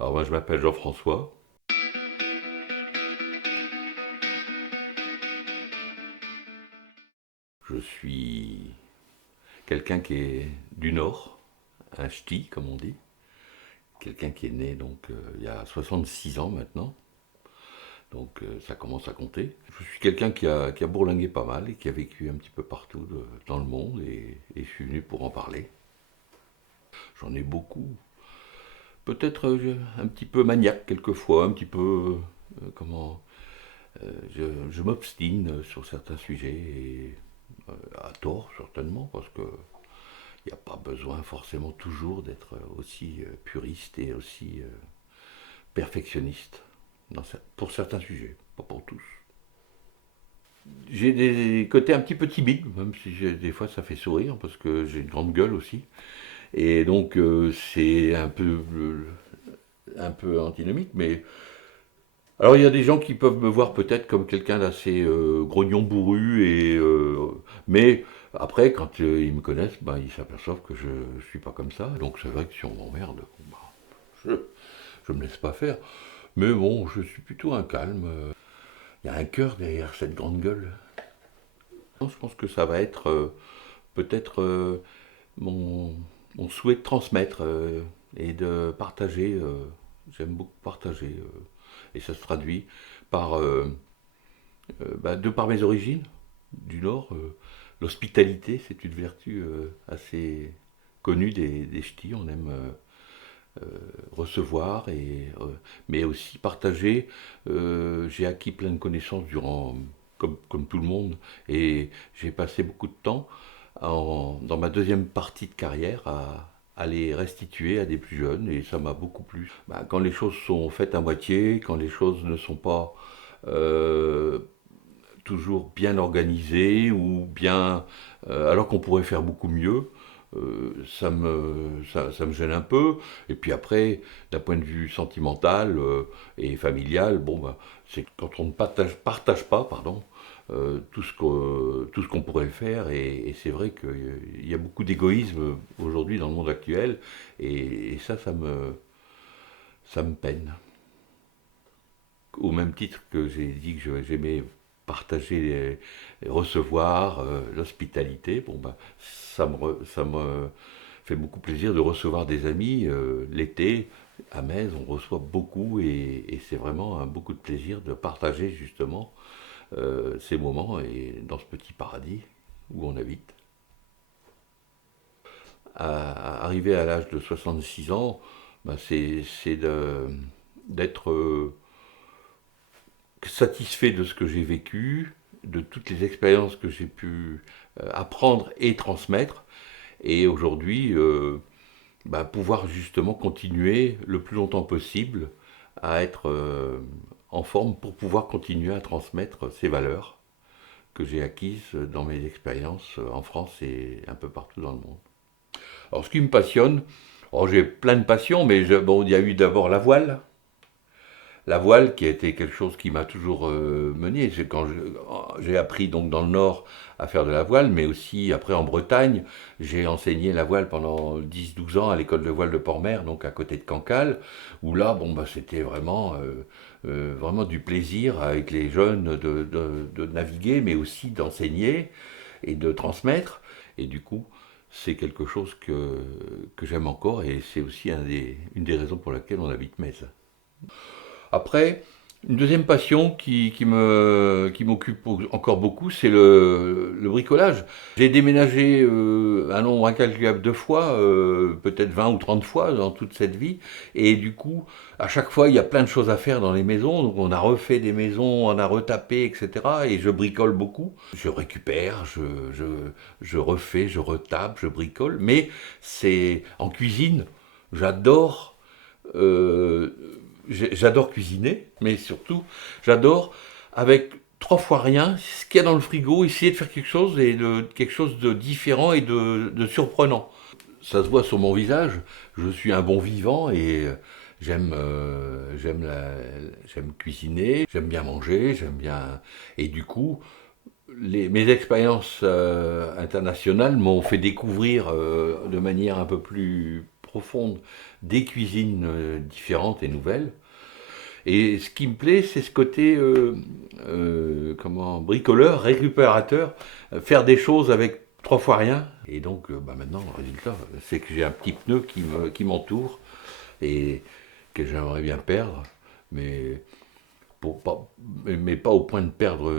Alors moi je m'appelle Jean-François. Je suis quelqu'un qui est du Nord, un ch'ti comme on dit. Quelqu'un qui est né il y a 66 ans maintenant. Ça commence à compter. Je suis quelqu'un qui a bourlingué pas mal et qui a vécu un petit peu partout dans le monde et je suis venu pour en parler. J'en ai beaucoup. Peut-être un petit peu maniaque quelquefois, un petit peu... comment... je m'obstine sur certains sujets et à tort certainement parce que il n'y a pas besoin forcément toujours d'être aussi puriste et aussi perfectionniste pour certains sujets, pas pour tous. J'ai des côtés un petit peu timides, même si des fois ça fait sourire, parce que j'ai une grande gueule aussi. Et donc c'est un peu antinomique, mais alors il y a des gens qui peuvent me voir peut-être comme quelqu'un d'assez grognon bourru, mais après quand ils me connaissent, ben, ils s'aperçoivent que je ne suis pas comme ça. Donc c'est vrai que si on m'emmerde, bah, je me laisse pas faire. Mais bon, je suis plutôt un calme. Il y a un cœur derrière cette grande gueule. Je pense que ça va être peut-être mon, mon souhait de transmettre et de partager. J'aime beaucoup partager. Et ça se traduit par de par mes origines du Nord, l'hospitalité, c'est une vertu assez connue des ch'tis. On aime recevoir, mais aussi partager. J'ai acquis plein de connaissances comme tout le monde, et j'ai passé beaucoup de temps dans ma deuxième partie de carrière à les restituer à des plus jeunes, et ça m'a beaucoup plu. Bah, quand les choses sont faites à moitié, quand les choses ne sont pas euh, toujours bien organisé ou bien alors qu'on pourrait faire beaucoup mieux. Ça me gêne un peu. Et puis après, d'un point de vue sentimental et familial, bon, bah, c'est quand on ne partage pas, pardon, tout ce qu'on pourrait faire. Et c'est vrai qu'il y a beaucoup d'égoïsme aujourd'hui dans le monde actuel. Et ça, ça me peine. Au même titre que j'ai dit que j'aimais partager, recevoir, l'hospitalité, bon ben, ça me fait beaucoup plaisir de recevoir des amis. L'été, à Metz, on reçoit beaucoup et c'est vraiment beaucoup de plaisir de partager justement ces moments et dans ce petit paradis où on habite. Arrivé à l'âge de 66 ans, ben d'être satisfait de ce que j'ai vécu, de toutes les expériences que j'ai pu apprendre et transmettre, et aujourd'hui pouvoir justement continuer le plus longtemps possible à être en forme pour pouvoir continuer à transmettre ces valeurs que j'ai acquises dans mes expériences en France et un peu partout dans le monde. Alors ce qui me passionne, oh, j'ai plein de passions, mais bon, il y a eu d'abord la voile qui a été quelque chose qui m'a toujours mené. J'ai appris donc dans le Nord à faire de la voile, mais aussi après en Bretagne, j'ai enseigné la voile pendant 10-12 ans à l'école de voile de Port-Mer, donc à côté de Cancale, où là, bon, bah, c'était vraiment du plaisir avec les jeunes de naviguer, mais aussi d'enseigner et de transmettre. Et du coup, c'est quelque chose que j'aime encore et c'est aussi une des raisons pour lesquelles on habite Metz. Après, une deuxième passion qui m'occupe encore beaucoup, c'est le bricolage. J'ai déménagé un nombre incalculable de fois, peut-être 20 ou 30 fois dans toute cette vie. Et du coup, à chaque fois, il y a plein de choses à faire dans les maisons. Donc on a refait des maisons, on a retapé, etc. Et je bricole beaucoup. Je récupère, je refais, je retape, je bricole. Mais c'est en cuisine, j'adore euh, j'adore cuisiner, mais surtout, j'adore, avec 3 fois rien, ce qu'il y a dans le frigo, essayer de faire quelque chose de différent et de surprenant. Ça se voit sur mon visage, je suis un bon vivant et j'aime cuisiner, j'aime bien manger, j'aime bien... Et du coup, mes expériences internationales m'ont fait découvrir de manière un peu plus profonde des cuisines différentes et nouvelles. Et ce qui me plaît, c'est ce côté bricoleur, récupérateur, faire des choses avec 3 fois rien. Et donc maintenant, le résultat, c'est que j'ai un petit pneu qui m'entoure et que j'aimerais bien perdre, mais, mais pas au point de perdre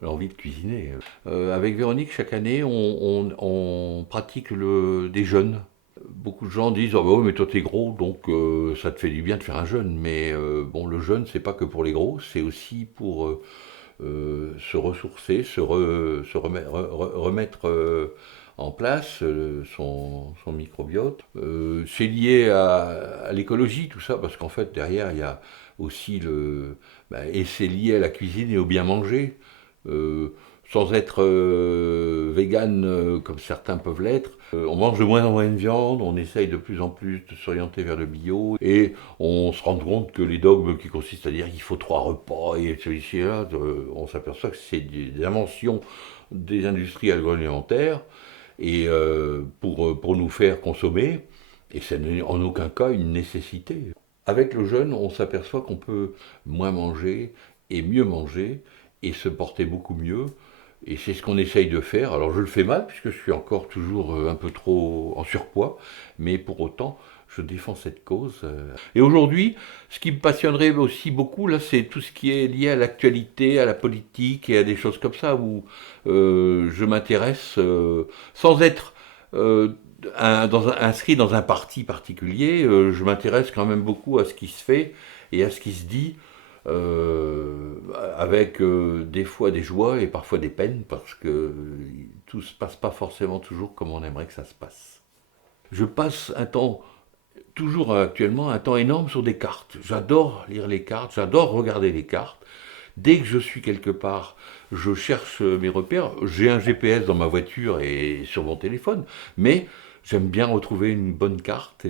l'envie de cuisiner. Avec Véronique, chaque année, on pratique des jeûnes. Beaucoup de gens disent: oh bah oui, mais toi t'es gros, donc ça te fait du bien de faire un jeûne. Mais bon, le jeûne, c'est pas que pour les gros, c'est aussi pour se ressourcer, remettre en place son microbiote. C'est lié à l'écologie, tout ça, parce qu'en fait, derrière, il y a aussi et c'est lié à la cuisine et au bien manger. Euh, Sans être vegan comme certains peuvent l'être. On mange de moins en moins de viande, on essaye de plus en plus de s'orienter vers le bio et on se rend compte que les dogmes qui consistent à dire qu'il faut 3 repas et celui-ci et là, on s'aperçoit que c'est des inventions des industries agroalimentaires et pour nous faire consommer, et ce n'est en aucun cas une nécessité. Avec le jeûne, on s'aperçoit qu'on peut moins manger et mieux manger et se porter beaucoup mieux. Et c'est ce qu'on essaye de faire. Alors je le fais mal puisque je suis encore toujours un peu trop en surpoids, mais pour autant, je défends cette cause. Et aujourd'hui, ce qui me passionnerait aussi beaucoup, là, c'est tout ce qui est lié à l'actualité, à la politique et à des choses comme ça, où je m'intéresse sans être inscrit dans un parti particulier. Je m'intéresse quand même beaucoup à ce qui se fait et à ce qui se dit avec des fois des joies et parfois des peines parce que tout se passe pas forcément toujours comme on aimerait que ça se passe. Je passe toujours actuellement, un temps énorme sur des cartes. J'adore lire les cartes, j'adore regarder les cartes. Dès que je suis quelque part, je cherche mes repères. J'ai un GPS dans ma voiture et sur mon téléphone, mais j'aime bien retrouver une bonne carte.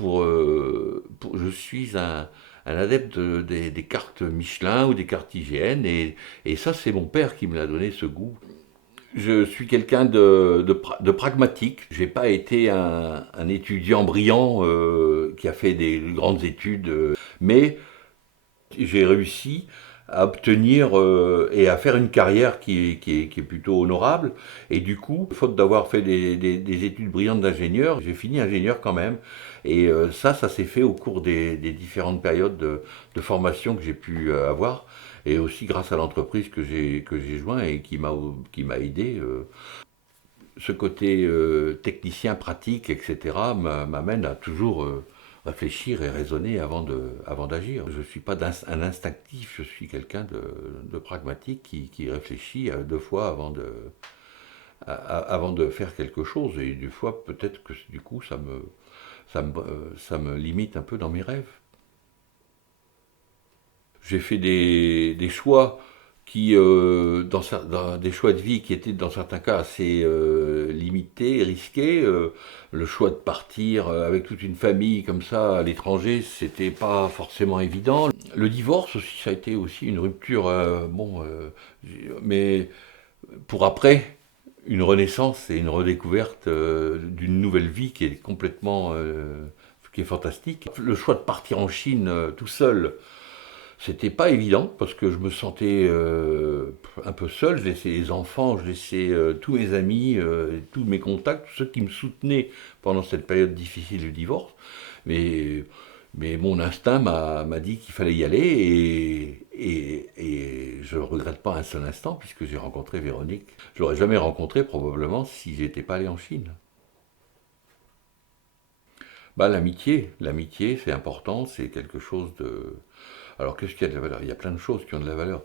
Je suis un adepte des cartes Michelin ou des cartes IGN, et ça, c'est mon père qui me l'a donné ce goût. Je suis quelqu'un de pragmatique. J'ai pas été un étudiant brillant qui a fait des grandes études, mais j'ai réussi à obtenir et à faire une carrière qui est plutôt honorable. Et du coup, faute d'avoir fait des études brillantes d'ingénieur, j'ai fini ingénieur quand même. Et ça s'est fait au cours des différentes périodes de formation que j'ai pu avoir. Et aussi grâce à l'entreprise que j'ai joint et qui m'a aidé. Ce côté technicien pratique, etc., m'amène à toujours réfléchir et raisonner avant d'agir. Je ne suis pas un instinctif, je suis quelqu'un de pragmatique qui réfléchit 2 fois avant de faire quelque chose. Et des fois, peut-être que du coup, ça me limite un peu dans mes rêves. J'ai fait des choix dans des choix de vie qui étaient dans certains cas assez limités, risqués. Le choix de partir avec toute une famille comme ça à l'étranger, c'était pas forcément évident. Le divorce aussi, ça a été aussi une rupture, mais pour après, une renaissance et une redécouverte d'une nouvelle vie qui est fantastique. Le choix de partir en Chine tout seul, c'était pas évident parce que je me sentais un peu seul. Je laissais les enfants, je laissais tous mes amis, tous mes contacts, tous ceux qui me soutenaient pendant cette période difficile du divorce. Mais, mais mon instinct m'a dit qu'il fallait y aller et je ne regrette pas un seul instant puisque j'ai rencontré Véronique. Je l'aurais jamais rencontrée probablement si j'étais pas allé en Chine. Bah, l'amitié, c'est important, c'est quelque chose de. Alors, qu'est-ce qu'il y a de la valeur? Il y a plein de choses qui ont de la valeur.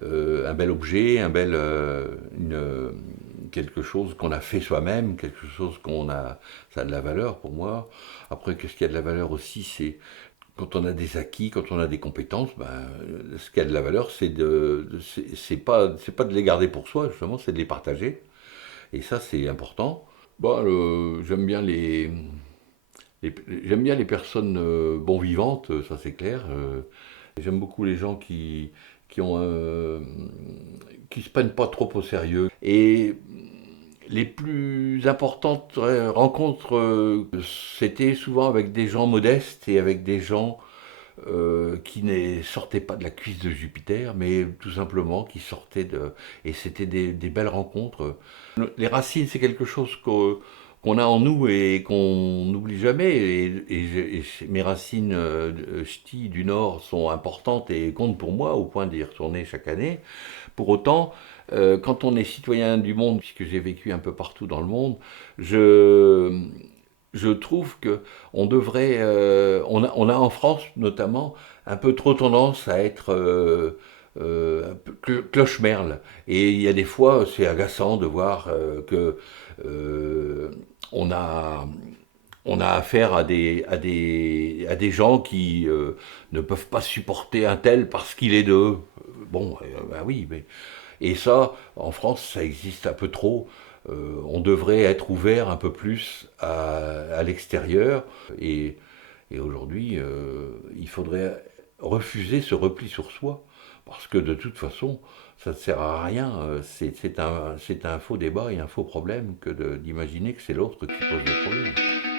Un bel objet, quelque chose qu'on a fait soi-même, quelque chose ça a de la valeur pour moi. Après, qu'est-ce qu'il y a de la valeur aussi, c'est quand on a des acquis, quand on a des compétences, ce qui a de la valeur, c'est pas de les garder pour soi, justement, c'est de les partager. Et ça, c'est important. J'aime bien les personnes bon vivantes, ça c'est clair. J'aime beaucoup les gens qui se prennent pas trop au sérieux. Et les plus importantes rencontres, c'était souvent avec des gens modestes et avec des gens qui ne sortaient pas de la cuisse de Jupiter, mais tout simplement qui sortaient de... Et c'était des belles rencontres. Les racines, c'est quelque chose qu'on a en nous et qu'on n'oublie jamais. Mes racines ch'tis du Nord sont importantes et comptent pour moi au point d'y retourner chaque année. Pour autant, quand on est citoyen du monde, puisque j'ai vécu un peu partout dans le monde, je, je trouve que on a en France notamment un peu trop tendance à être un peu cloche-merle. Et il y a des fois, c'est agaçant de voir que euh, on a on a affaire à des gens qui ne peuvent pas supporter un tel parce qu'il est d'eux. Bon, bah oui, mais et ça, en France, ça existe un peu trop. On devrait être ouvert un peu plus à l'extérieur. Et, et aujourd'hui, il faudrait refuser ce repli sur soi. Parce que de toute façon, ça ne sert à rien. C'est un faux débat et un faux problème que d'imaginer que c'est l'autre qui pose le problème.